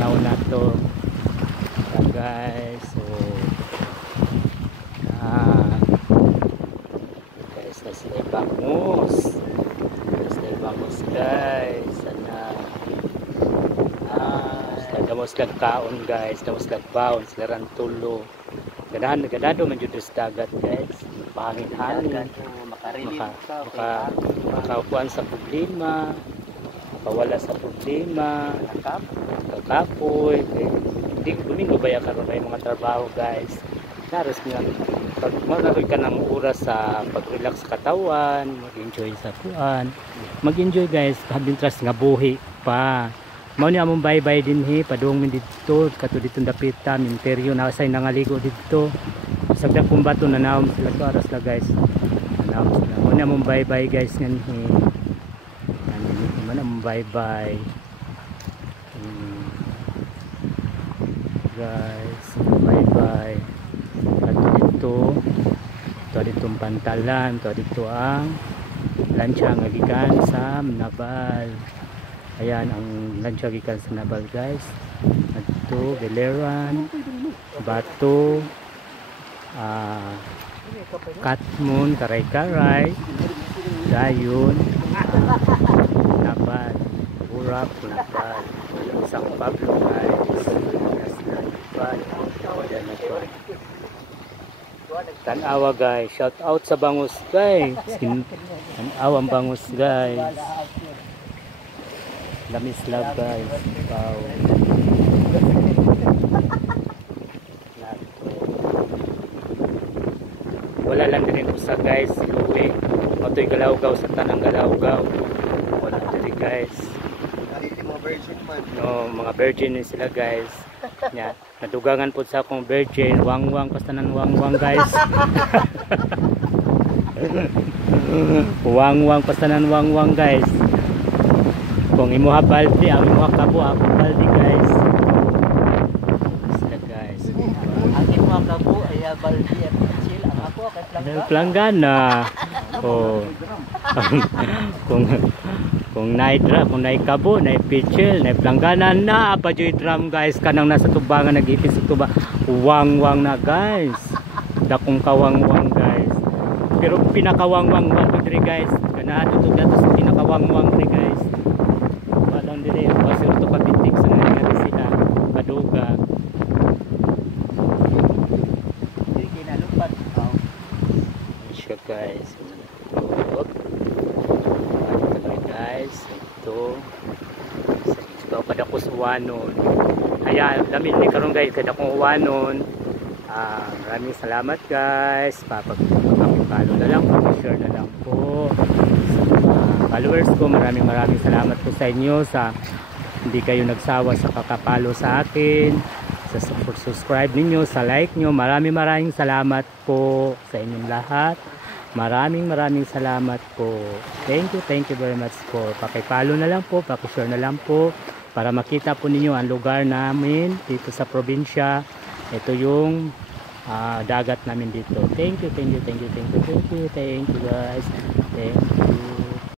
panahon na to. Guys, so guys, nasa ibangos guys, sana damos kag kaon guys, damos kag baon sila ran tulo. Ganahan ganado man jud sa dagat guys, pahangin-hangin, makakuan sa problema, makawala sa problema, kakapoy, hindi domingo baya karon may mga trabaho guys. Naras nga pag mararoy ka ng oras sa pag-relax sa katawan, mag-enjoy sa kuan, mag-enjoy guys, kabintras nga buhi pa. Mao ni among bye-bye din padung min dito kato dito dapita minteryo na say nangaligo dito. Sagda kumbato na naom sila to aras la guys. Naom sila. Mao ni among bye-bye guys ngan man among bye-bye. Guys, bye-bye. Ito ditong pantalan, ito dito ang lansya nga gikan sa Nabal. Ayan ang lansya gikan sa Nabal guys. Ito Beleran, Bato, Katmon, Karay-Karay, Dayon, Nabal, Burap, Nabal, San Pablo guys. Tanawa guys, shout out sa bangus guys. Tanawa ang bangus guys. Lamis love guys. Wow. Wala lang din usa guys, luwi. Matoy galawgaw sa tanang galawgaw. Wala din guys. Mga virgin man. No, mga virgin sila guys. Nya, nadugangan po sa akong virgin, wangwang pastanan wangwang guys. Wangwang pastanan wangwang guys. Kung imuha baldi, ang imuha kabo ako baldi guys. Sila guys. Ang imuha kabo ay baldi at chill. Ang ako kay planggana. Oh. Kung naidra, kung naikabo, naipitchil, naiplanggana na pa joy drum guys, kanang nasa tubangan nag-ipis sa tuba, wangwang na guys, dakong kawangwang guys, pero pinakawangwang wato diri guys, ganahan ito dato sa pinakawangwang diri guys, walang diri, kasi ito kapitik sa nangyari sila, kaduga, hindi ginalupad, siya guys, guys, ito kada ko sa wanon. Ayan, lamin ni karon guys kada ko wanon. Maraming salamat guys. Papag-follow na lang, share na lang po. Followers ko, maraming salamat po sa inyo sa hindi kayo nagsawa sa kakapalo sa akin, sa subscribe ninyo, sa like nyo. Maraming salamat po sa inyong lahat. Maraming salamat po. Thank you very much po. Paki-follow na lang po, paki-share na lang po para makita po ninyo ang lugar namin dito sa probinsya. Ito yung dagat namin dito. Thank you guys. Thank you.